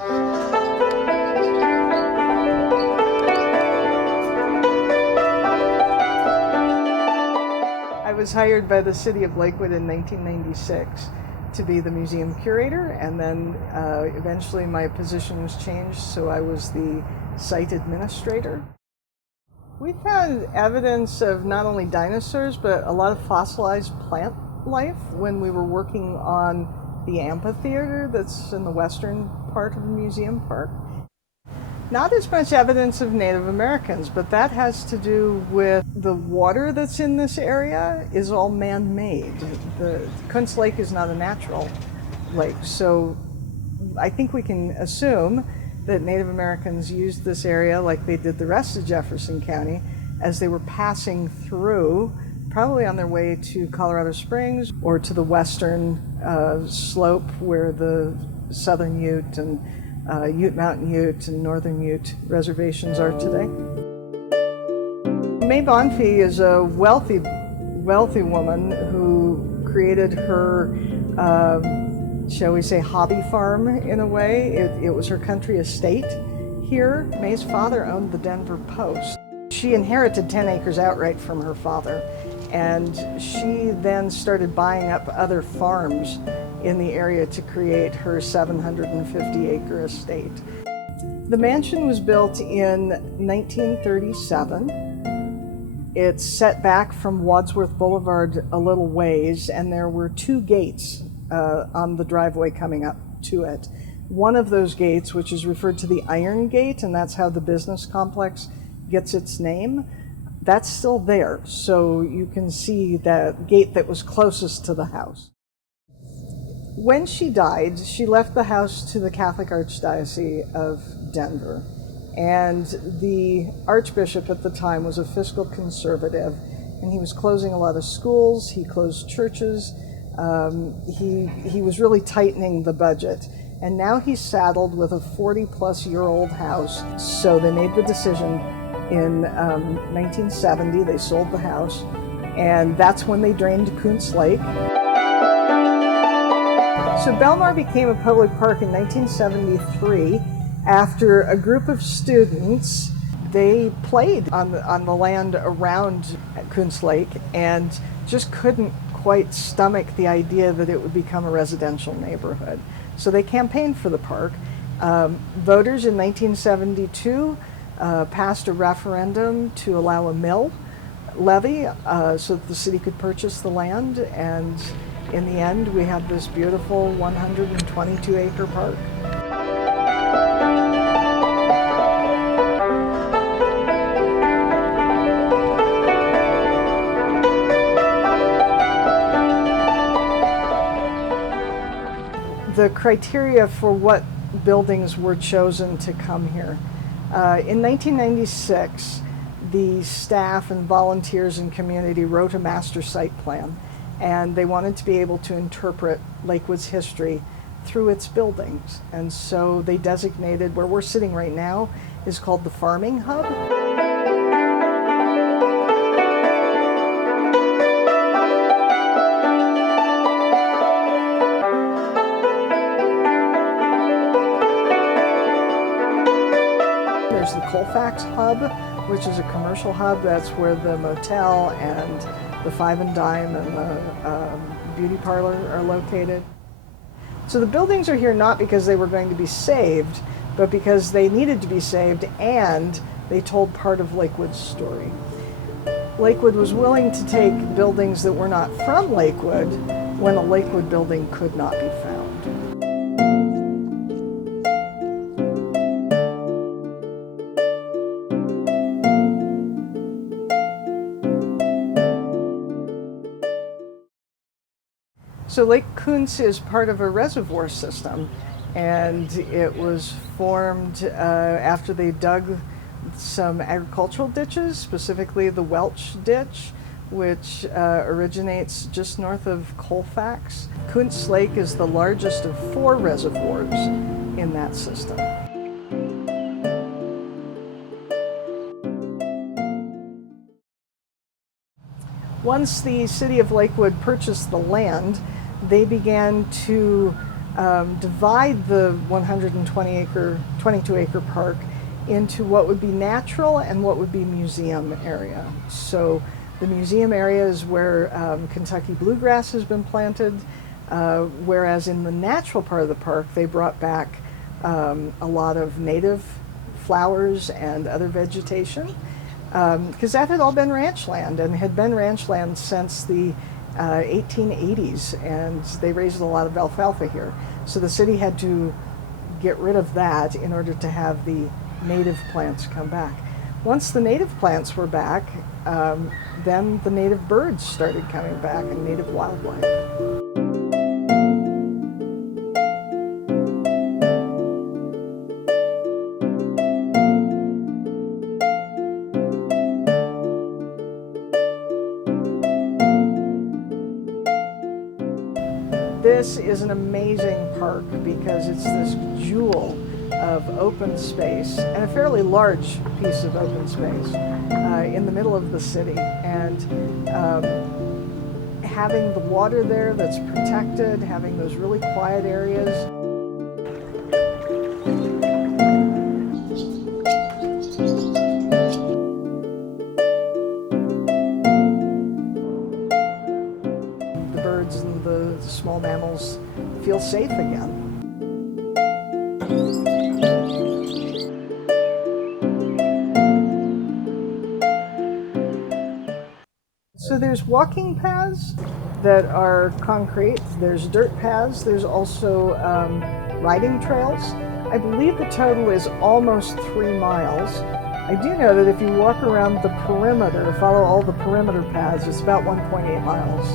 I was hired by the city of Lakewood in 1996 to be the museum curator, and then eventually my position was changed, so I was the site administrator. We found evidence of not only dinosaurs, but a lot of fossilized plant life when we were working on the amphitheater that's in the western part of the museum park. Not as much evidence of Native Americans, but that has to do with the water that's in this area is all man-made. The Kuntz Lake is not a natural lake, so I think we can assume that Native Americans used this area like they did the rest of Jefferson County as they were passing through, probably on their way to Colorado Springs or to the western slope where the Southern Ute and Ute Mountain Ute and Northern Ute reservations are today. May Bonfils is a wealthy woman who created her, shall we say, hobby farm in a way. It was her country estate here. May's father owned the Denver Post. She inherited 10 acres outright from her father, and she then started buying up other farms in the area to create her 750-acre estate. The mansion was built in 1937. It's set back from Wadsworth Boulevard a little ways, and there were two gates on the driveway coming up to it. One of those gates, which is referred to the Iron Gate, and that's how the business complex gets its name, that's still there. So you can see that gate that was closest to the house. When she died, she left the house to the Catholic Archdiocese of Denver. And the Archbishop at the time was a fiscal conservative, and he was closing a lot of schools, he closed churches, he was really tightening the budget. And now he's saddled with a 40-plus-year-old house. So they made the decision in 1970, they sold the house, and that's when they drained Kuntz Lake. So Belmar became a public park in 1973 after a group of students, they played on the land around Kuntz Lake and just couldn't quite stomach the idea that it would become a residential neighborhood. So they campaigned for the park. Voters in 1972 passed a referendum to allow a mill levy so that the city could purchase the land, and in the end we have this beautiful 122-acre park. The criteria for what buildings were chosen to come here. In 1996, the staff and volunteers and community wrote a master site plan, and they wanted to be able to interpret Lakewood's history through its buildings. And so they designated where we're sitting right now is called the Farming Hub. There's the Colfax Hub, which is a commercial hub. That's where the motel and the Five and Dime and the beauty parlor are located. So the buildings are here not because they were going to be saved, but because they needed to be saved and they told part of Lakewood's story. Lakewood was willing to take buildings that were not from Lakewood when a Lakewood building could not be found. So Lake Kuntz is part of a reservoir system, and it was formed after they dug some agricultural ditches, specifically the Welch Ditch, which originates just north of Colfax. Kuntz Lake is the largest of 4 reservoirs in that system. Once the city of Lakewood purchased the land, they began to divide the 22-acre park into what would be natural and what would be museum area. So the museum area is where Kentucky bluegrass has been planted, whereas in the natural part of the park they brought back a lot of native flowers and other vegetation, because that had all been ranch land and had been ranch land since the 1880s, and they raised a lot of alfalfa here. So the city had to get rid of that in order to have the native plants come back. Once the native plants were back, then the native birds started coming back and native wildlife. This is an amazing park because it's this jewel of open space, and a fairly large piece of open space in the middle of the city. And having the water there that's protected, having those really quiet areas. The birds and the small mammals feel safe again. So there's walking paths that are concrete, there's dirt paths, there's also riding trails. I believe the total is almost 3 miles. I do know that if you walk around the perimeter, follow all the perimeter paths, it's about 1.8 miles.